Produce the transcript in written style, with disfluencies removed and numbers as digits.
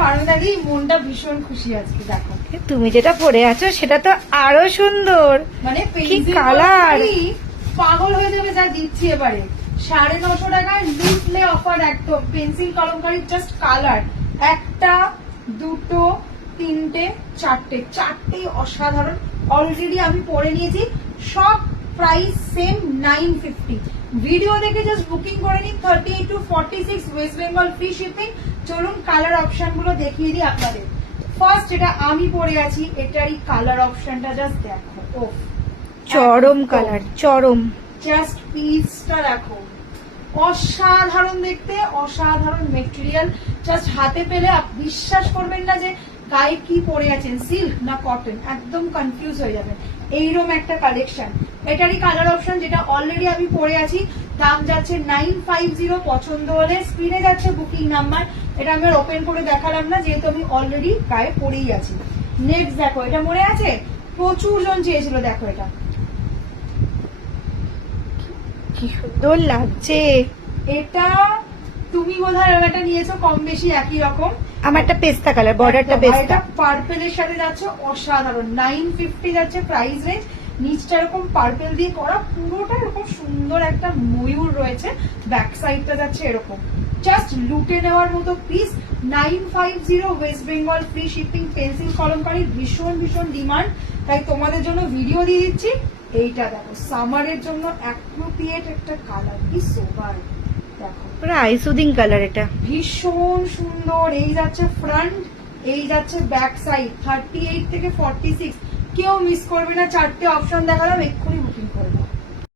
পারমিতাদি মনটা ভীষণ খুশি আজকে। দেখো তুমি যেটা পরে আছো সেটা তো আরো সুন্দর, মানে কি কালার! পাগল হয়ে যাবে যা দিচ্ছি এবারে। 950 টাকায় ডিসপ্লে অফার একদম। পেন্সিল কলমকারি জাস্ট কালার, একটা দুটো তিনটে চারটে অসাধারণ। অলরেডি আমি পরে নিয়েছি, সব প্রাইস সেম 950। ভিডিও দেখে জাস্ট বুকিং করে নিন। 38 to 46 West Bengal free shipping. চলুন কালার অপশন গুলো দেখিয়ে দিই আপনাদের। ফার্স্ট এটা আমি পরে আছি, এটারই কালার অপশনটা জাস্ট দেখো। ও চরম কালার, চরম। জাস্ট পিসটা দেখো, অসাধারণ দেখতে, অসাধারণ মেটেরিয়াল। জাস্ট হাতে পেলে বিশ্বাস করবেন না যে গায়ে কি পরে আছেন, সিল্ক না কটন, একদম কনফিউজ হয়ে যাবেন। এইরকম একটা কালেকশন। এটারই কালার অপশন যেটা অলরেডি আমি পরে আছি, দাম যাচ্ছে 950। পছন্দ হলে স্ক্রিনে যাচ্ছে বুকিং নাম্বার। এটা আমি ওপেন করে দেখালাম না যেহেতু আমি অলরেডি গায়ে পরেই আছি। নেক্সট দেখো, এটা মনে আছে প্রচুর জন চেয়েছিল। দেখো এটা কি সুন্দর লাগছে। এটা তুমি বোধহয় একটা নিয়েছো কম বেশি একই রকম। আমার একটা পেস্তা কালার, বর্ডারটা পেস্তা। পার্পেলের সাথে যাচ্ছে, অসাধারণ। 950 যাচ্ছে প্রাইস রেঞ্জ। নিচটা এরকম পার্পেল দিয়ে করা, পুরোটা এরকম সুন্দর একটা ময়ূর রয়েছে। ব্যাক সাইডটা যাচ্ছে এরকম, জাস্ট লুটে নেওয়ার মতো piece. 950 West Bengal free shipping. Pencil Kalamkari ভীষণ ভীষণ ডিমান্ড, তাই তোমাদের জন্য ভিডিও দিয়ে দিচ্ছি। এইটা দেখো, সামারের জন্য অ্যাপ্রোপ্রিয়েট একটা কালার, কি সোবার। দেখো পুরো আইসুদিং কালার, এটা ভীষণ সুন্দর। এই যাচ্ছে ফ্রন্ট, এই যাচ্ছে ব্যাক সাইড। 38 থেকে 46 কেউ মিস করবে না। চারটে অপশন দেখালাম, এক্ষুনি বুকিং